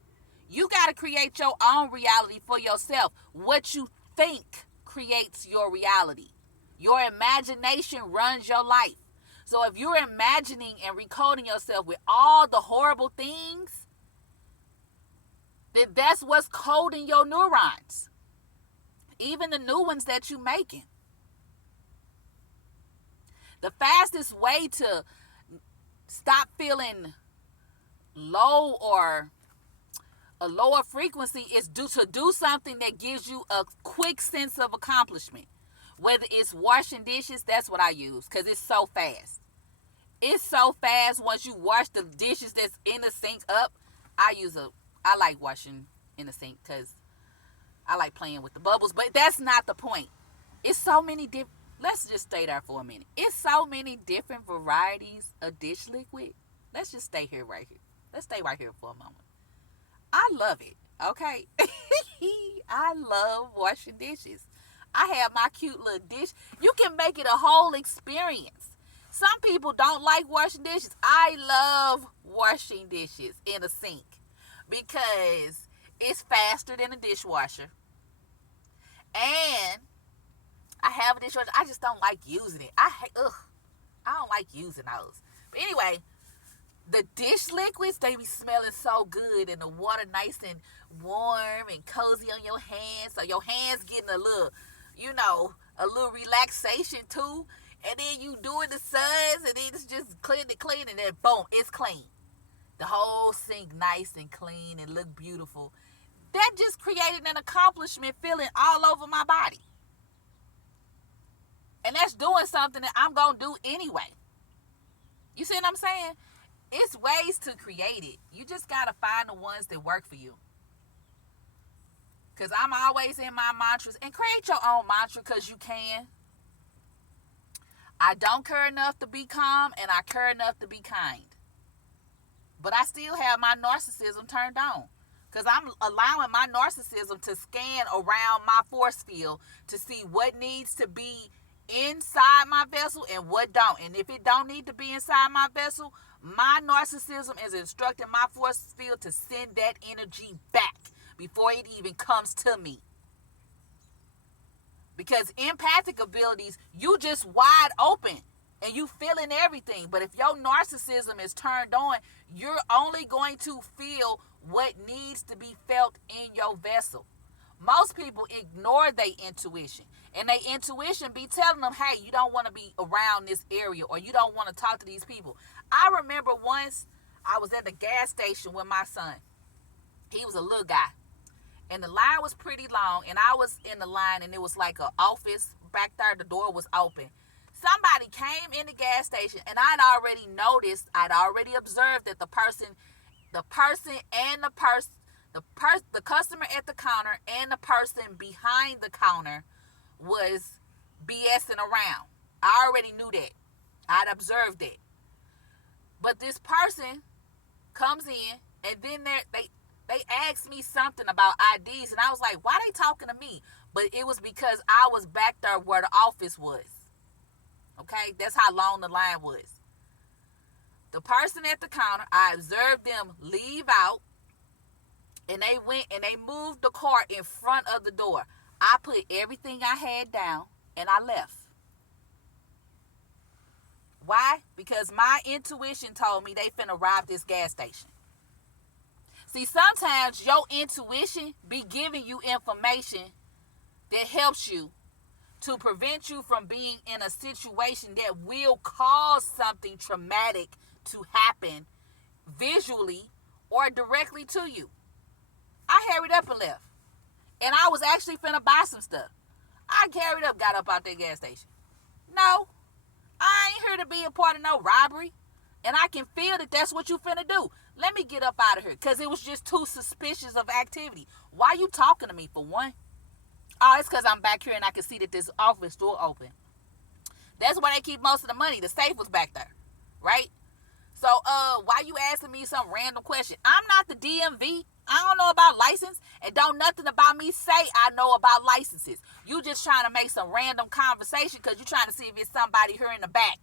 You got to create your own reality for yourself. What you think creates your reality. Your imagination runs your life. So if you're imagining and recoding yourself with all the horrible things, then that's what's coding your neurons. Even the new ones that you're making. The fastest way to stop feeling low or a lower frequency is to do something that gives you a quick sense of accomplishment. Whether it's washing dishes, that's what I use because it's so fast. It's so fast once you wash the dishes that's in the sink up. I like washing in the sink because I like playing with the bubbles, but that's not the point. It's so many different, let's just stay there for a minute. It's so many different varieties of dish liquid. Let's just stay here right here. Let's stay right here for a moment. I love it, okay? I love washing dishes. I have my cute little dish. You can make it a whole experience. Some people don't like washing dishes. I love washing dishes in a sink because it's faster than a dishwasher. And I have a dishwasher. I just don't like using it. I don't like using those. But anyway, The dish liquids, they be smelling so good, and the water nice and warm and cozy on your hands. So your hands getting a little, a little relaxation too. And then you doing the suds, and then it's just clean, and then boom, it's clean. The whole sink nice and clean and look beautiful. That just created an accomplishment feeling all over my body. And that's doing something that I'm going to do anyway. You see what I'm saying? It's ways to create it. You just got to find the ones that work for you. Because I'm always in my mantras. And create your own mantra because you can. I don't care enough to be calm, and I care enough to be kind. But I still have my narcissism turned on. Because I'm allowing my narcissism to scan around my force field to see what needs to be inside my vessel and what don't. And if it don't need to be inside my vessel, my narcissism is instructing my force field to send that energy back before it even comes to me. Because empathic abilities, you just wide open and you feeling everything. But if your narcissism is turned on, you're only going to feel what needs to be felt in your vessel. Most people ignore their intuition. And their intuition be telling them, hey, you don't want to be around this area, or you don't want to talk to these people. I remember once I was at the gas station with my son. He was a little guy. And the line was pretty long, and I was in the line, and it was like an office back there. The door was open. Somebody came in the gas station, and I'd already observed that the customer at the counter and the person behind the counter was BSing around. I already knew that. I'd observed that. But this person comes in, and then they asked me something about IDs, and I was like, why they talking to me? But it was because I was back there where the office was. Okay? That's how long the line was. The person at the counter, I observed them leave out, and they went and they moved the car in front of the door. I put everything I had down, and I left. Why? Because my intuition told me they finna rob this gas station. See, sometimes your intuition be giving you information that helps you to prevent you from being in a situation that will cause something traumatic to happen visually or directly to you. I hurried up and left. And I was actually finna buy some stuff. I carried up, got up out that gas station. No, I ain't here to be a part of no robbery. And I can feel that that's what you finna do. Let me get up out of here. Because it was just too suspicious of activity. Why you talking to me, for one? Oh, it's because I'm back here and I can see that this office door open. That's where they keep most of the money. The safe was back there. Right? So, why you asking me some random question? I'm not the DMV. I don't know about license, and don't nothing about me say I know about licenses. You just trying to make some random conversation because you trying to see if it's somebody here in the back.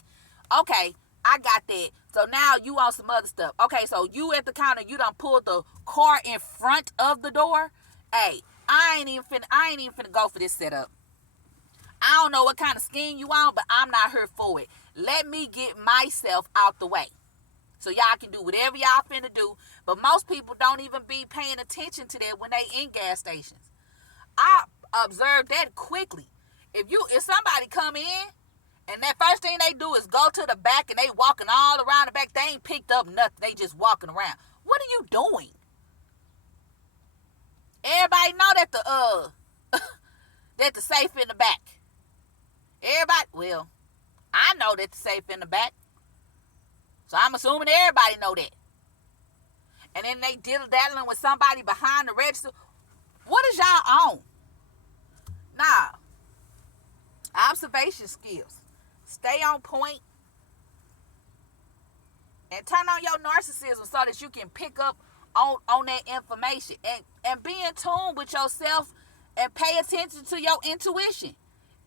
Okay, I got that. So now you on some other stuff. Okay, so you at the counter, you done pulled the car in front of the door. Hey, I ain't even finna go for this setup. I don't know what kind of scheme you on, but I'm not here for it. Let me get myself out the way. So y'all can do whatever y'all finna do. But most people don't even be paying attention to that when they in gas stations. I observed that quickly. If somebody come in and that first thing they do is go to the back and they walking all around the back, they ain't picked up nothing. They just walking around. What are you doing? Everybody know that the safe in the back. I know that the safe in the back. So I'm assuming everybody know that. And then they diddle-daddling with somebody behind the register. What is y'all on? Nah. Observation skills. Stay on point. And turn on your narcissism so that you can pick up on that information. And be in tune with yourself and pay attention to your intuition.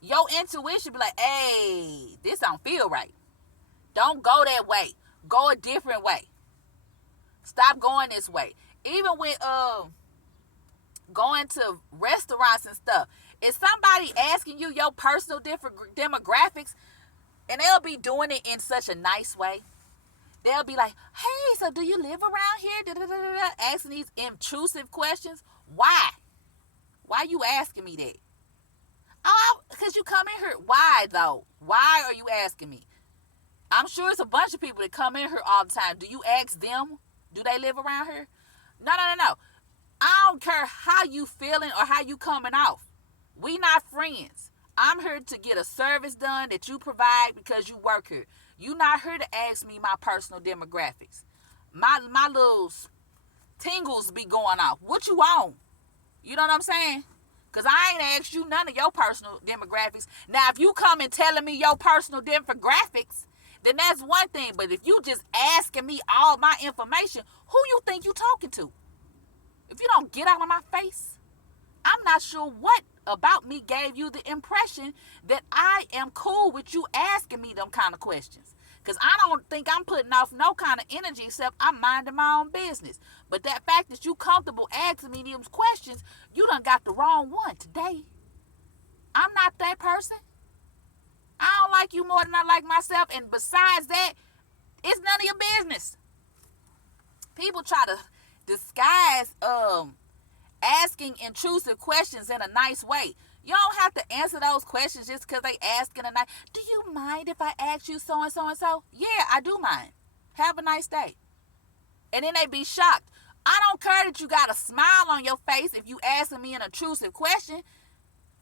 Your intuition be like, hey, this don't feel right. Don't go that way. Go a different way. Stop going this way. Even with going to restaurants and stuff. If somebody asking you your personal different demographics, and they'll be doing it in such a nice way, They'll be like, hey, so do you live around here? Da, da, da, da, da, asking these intrusive questions. Why? Why you asking me that? Oh, because you come in here. Why, though? Why are you asking me? I'm sure it's a bunch of people that come in here all the time. Do you ask them? Do they live around here? No, no, no, no. I don't care how you feeling or how you coming off. We not friends. I'm here to get a service done that you provide because you work here. You not here to ask me my personal demographics. My little tingles be going off. What you on? You know what I'm saying? Because I ain't asked you none of your personal demographics. Now, if you come and telling me your personal demographics, then that's one thing. But if you just asking me all my information, who you think you talking to? If you don't get out of my face, I'm not sure what about me gave you the impression that I am cool with you asking me them kind of questions. Because I don't think I'm putting off no kind of energy except I'm minding my own business. But that fact that you comfortable asking me these questions, you done got the wrong one today. I'm not that person. I don't like you more than I like myself. And besides that, it's none of your business. People try to disguise asking intrusive questions in a nice way. You don't have to answer those questions just because they asking a nice. Do you mind if I ask you so and so and so? Yeah, I do mind. Have a nice day. And then they be shocked. I don't care that you got a smile on your face if you asking me an intrusive question.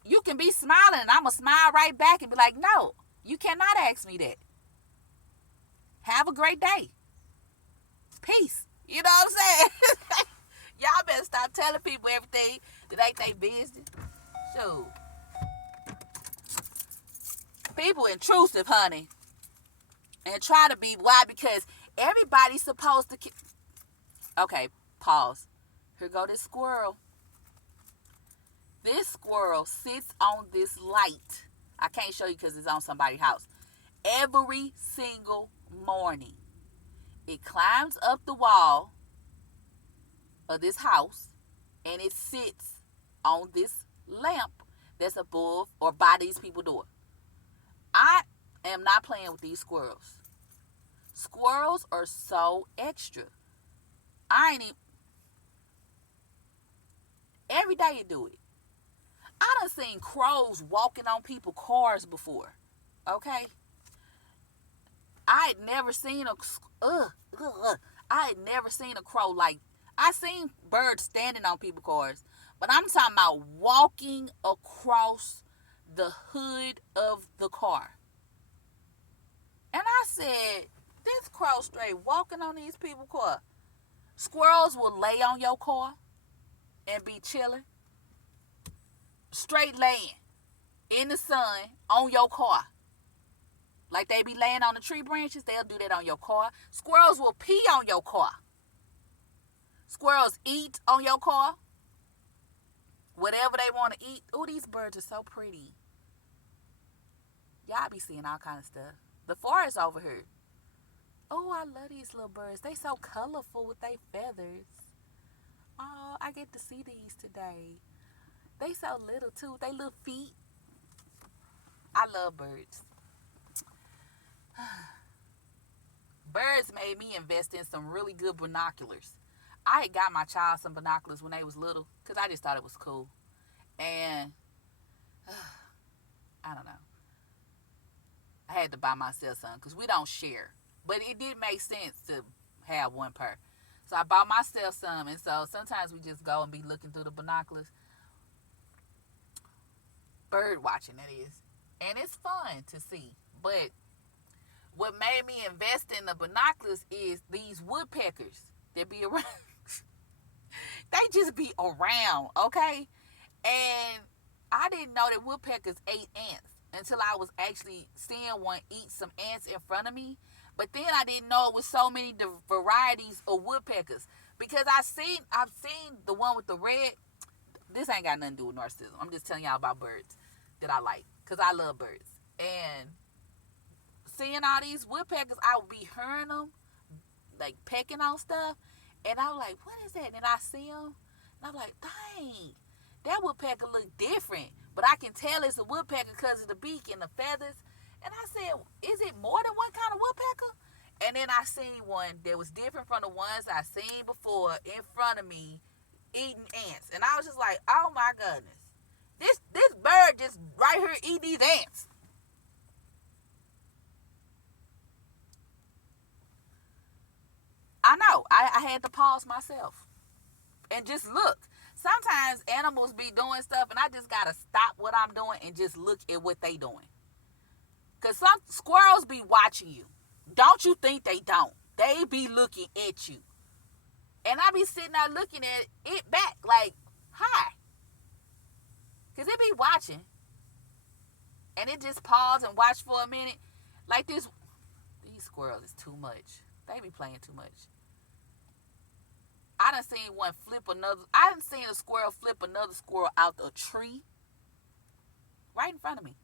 You can be smiling and I'm going to smile right back and be like, no, you cannot ask me that. Have a great day. Peace. You know what I'm saying? Y'all better stop telling people everything that ain't their business. Shoot. People intrusive, honey. And try to be. Why? Because everybody's supposed to... Okay, pause. Here go this squirrel. This squirrel sits on this light. I can't show you because it's on somebody's house. Every single morning. It climbs up the wall of this house and it sits on this lamp that's above or by these people's door. I am not playing with these squirrels. Squirrels are so extra. I ain't even... Every day you do it. I done seen crows walking on people's cars before. Okay? I had never seen a crow like... I seen birds standing on people's cars. But I'm talking about walking across the hood of the car. And I said, this crow straight walking on these people's car. Squirrels will lay on your car and be chilling. Straight laying in the sun on your car. Like they be laying on the tree branches, they'll do that on your car. Squirrels will pee on your car. Squirrels eat on your car. Whatever they want to eat. Oh, these birds are so pretty. Y'all be seeing all kind of stuff. The forest over here. Oh, I love these little birds. They so colorful with their feathers. Oh, I get to see these today. They so little too. With their little feet. I love birds. Birds made me invest in some really good binoculars. I had got my child some binoculars when they was little because I just thought it was cool. And I don't know. I had to buy myself some because we don't share. But it did make sense to have one pair. So I bought myself some. And so sometimes we just go and be looking through the binoculars. Bird watching, that is. And it's fun to see. But what made me invest in the binoculars is these woodpeckers that be around. They just be around, okay? And I didn't know that woodpeckers ate ants until I was actually seeing one eat some ants in front of me. But then I didn't know it was so many varieties of woodpeckers. Because I've seen the one with the red. This ain't got nothing to do with narcissism. I'm just telling y'all about birds that I like. Because I love birds. And seeing all these woodpeckers, I would be hearing them, like pecking on stuff. And I was like, what is that? And I see them. And I'm like, dang, that woodpecker look different. But I can tell it's a woodpecker because of the beak and the feathers. And I said, is it more than one kind of woodpecker? And then I seen one that was different from the ones I seen before in front of me eating ants. And I was just like, oh my goodness. This bird just right here eating these ants. I know. I had to pause myself and just look. Sometimes animals be doing stuff and I just gotta stop what I'm doing and just look at what they doing. Cause some squirrels be watching you. Don't you think they don't? They be looking at you. And I be sitting there looking at it back like, hi. Cause it be watching. And it just pause and watch for a minute. Like these squirrels is too much. They be playing too much. I done seen a squirrel flip another squirrel out a tree. Right in front of me.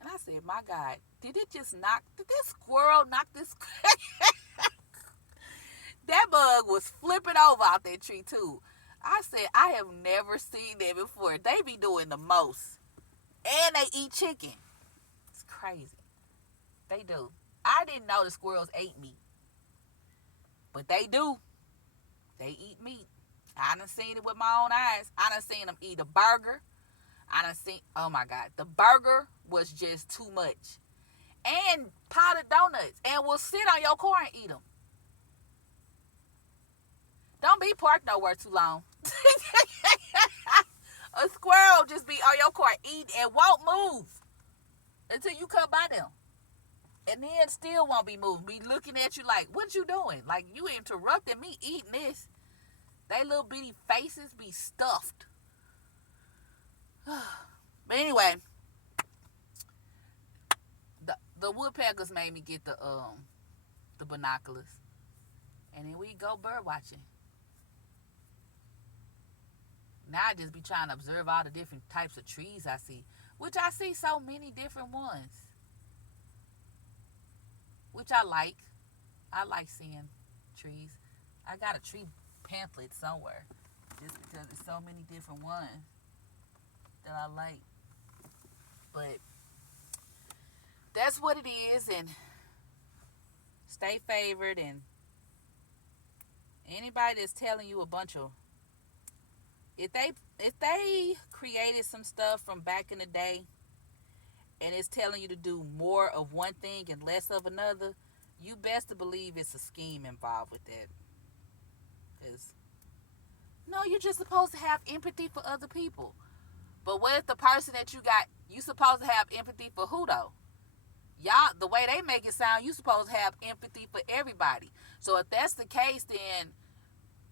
And I said, my God, did this squirrel knock this? That bug was flipping over out that tree too. I said, I have never seen that before. They be doing the most. And they eat chicken. It's crazy. They do. I didn't know the squirrels ate meat. But they do. They eat meat. I done seen it with my own eyes. I done seen them eat a burger. Oh my God. The burger was just too much. And potted donuts. And will sit on your car and eat them. Don't be parked nowhere too long. A squirrel just be on your car eating and won't move until you come by them. And then still won't be moving. Be looking at you like, what you doing? Like, you interrupted me eating this. They little bitty faces be stuffed. But anyway, the woodpeckers made me get the binoculars. And then we go bird watching. Now I just be trying to observe all the different types of trees I see. Which I see so many different ones. Which I like. I like seeing trees. I got a tree pamphlet somewhere. Just because there's so many different ones that I like. But that's what it is. And stay favored. And anybody that's telling you a bunch of... If they created some stuff from back in the day and it's telling you to do more of one thing and less of another, you best to believe it's a scheme involved with that. Because, no, you're just supposed to have empathy for other people. But what if the person that you supposed to have empathy for who though? Y'all, the way they make it sound, you supposed to have empathy for everybody. So if that's the case, then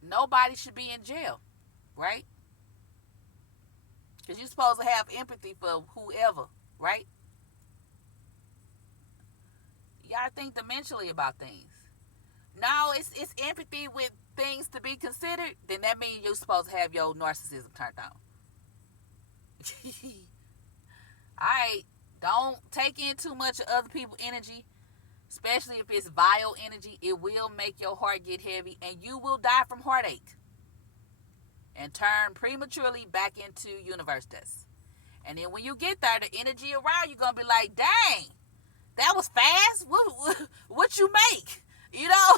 nobody should be in jail, right? Because you're supposed to have empathy for whoever, right? Y'all think dimensionally about things. No, it's empathy with things to be considered, then that means you're supposed to have your narcissism turned on. Alright, don't take in too much of other people's energy, especially if it's vile energy. It will make your heart get heavy and you will die from heartache and turn prematurely back into universe dust. And then when you get there, the energy around you gonna be like, dang, that was fast. What you make? You know?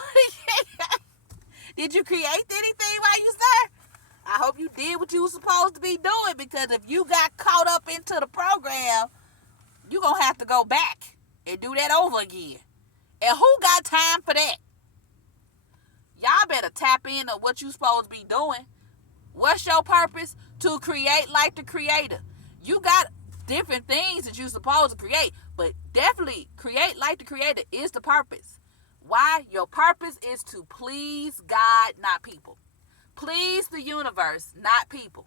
Did you create anything while you was there? I hope you did what you were supposed to be doing, because if you got caught up into the program, you're gonna have to go back and do that over again. And who got time for that? Y'all better tap into what you supposed to be doing. What's your purpose? To create like the creator. You got different things that you're supposed to create, but definitely create like the creator is the purpose. Why? Your purpose is to please God, not people. Please the universe, not people.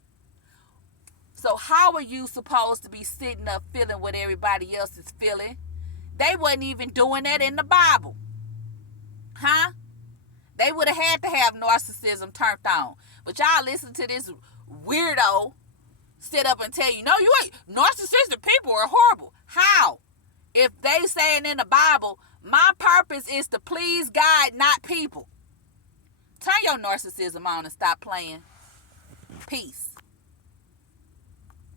So how are you supposed to be sitting up feeling what everybody else is feeling? They wasn't even doing that in the Bible. Huh? They would have had to have narcissism turned on. But y'all listen to this weirdo sit up and tell you, no, you ain't. Narcissistic people are horrible. How? If they saying in the Bible, my purpose is to please God, not people. Turn your narcissism on and stop playing. Peace.